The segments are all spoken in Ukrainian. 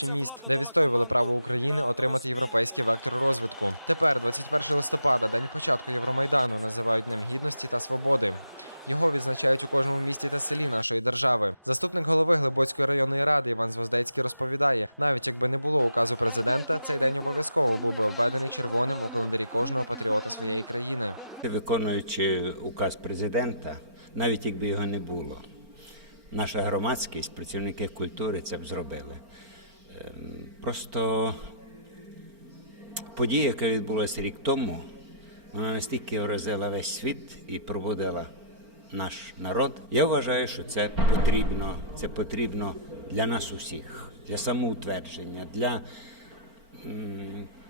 ця влада дала команду на розбій. Виконуючи указ президента, навіть якби його не було, наша громадськість, працівники культури це б зробили. Ем, Просто подія, яка відбулася рік тому, вона настільки вразила весь світ і пробудила наш народ. Я вважаю, що це потрібно, це потрібно для нас усіх, для самоутвердження, для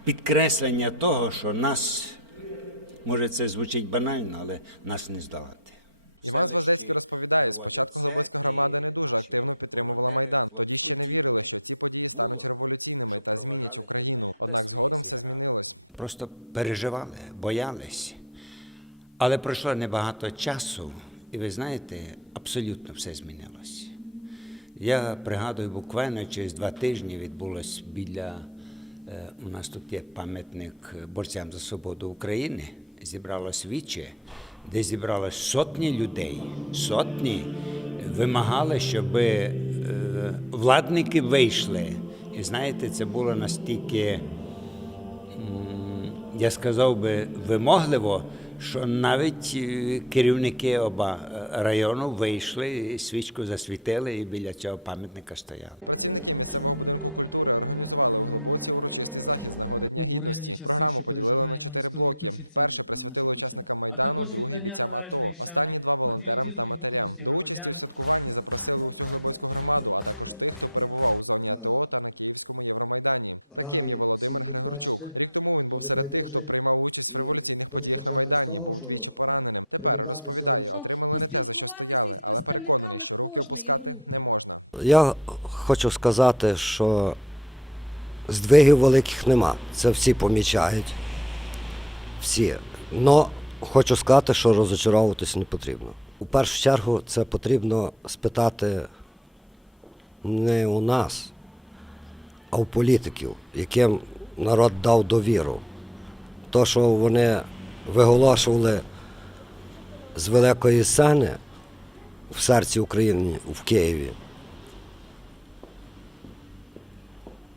підкреслення того, що нас Може, це звучить банально, але нас не здолати. В селищі проводять це, і наші волонтери, хлопці, подібне було, щоб проважали тебе. Де свої зіграли. Просто переживали, боялись. Але пройшло небагато часу, і ви знаєте, абсолютно все змінилось. Я пригадую, буквально через два тижні відбулось біля е, у нас тут є пам'ятник борцям за свободу України. Зібралось віче, де зібралось сотні людей. Сотні вимагали, щоб владники вийшли. І знаєте, це було настільки я сказав би вимогливо, що навіть е, керівники оба е, району вийшли, свічку засвітили і біля цього пам'ятника стояли. У буремні часи, що переживаємо, історія пишеться на наших очах. а також віддання належної шани, патріотизму і мужності громадян. радий всіх тут бачити, хто не байдужий. І хочу почати з того, що е, привітатися поспілкуватися із представниками кожної групи. Я хочу сказати, що здвигів великих нема. Це всі помічають. Всі. Но хочу сказати, що розочаровуватись не потрібно. У першу чергу це потрібно спитати не у нас, а у політиків, яким народ дав довіру. То, що вони виголошували з великої сцени в серці України в Києві.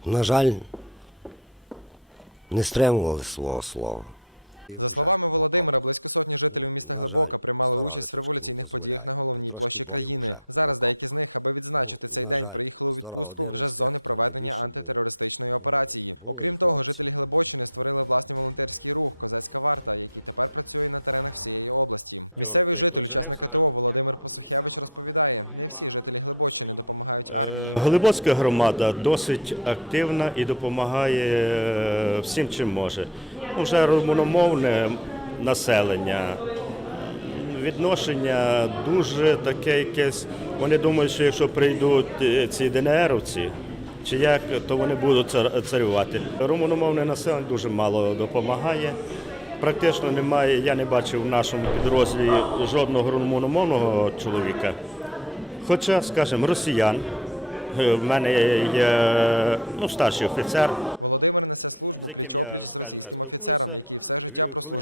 На жаль, не стримували свого слова. І вже в окопах. Ну, на жаль, здоров'я трошки не дозволяє. То трошки бо і вже в окопах. Ну, на жаль, здоров'я один із тих, хто найбільше був. Ну, були і хлопці. цього року, як тут женився, так. Е, Глибоцька громада досить активна і допомагає е, всім, чим може. Уже румуномовне населення, відношення дуже таке якесь. Вони думають, що якщо прийдуть е, ці ДНРовці, чи як, то вони будуть царювати. Румуномовне населення дуже мало допомагає. Практично немає, я не бачив в нашому підрозділі жодного румуномовного чоловіка. Хоча, скажімо, росіян. Е, В мене є ну, старший офіцер, з яким я, скажімо спілкуюся. Коли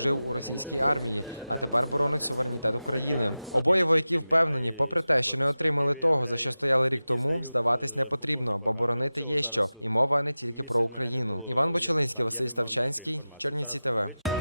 таких не тільки а й служба безпеки виявляє, які здають е, по повній програмі. У цього зараз місяць мене не було, я був там, я не мав ніякої інформації. Зараз вичерпно.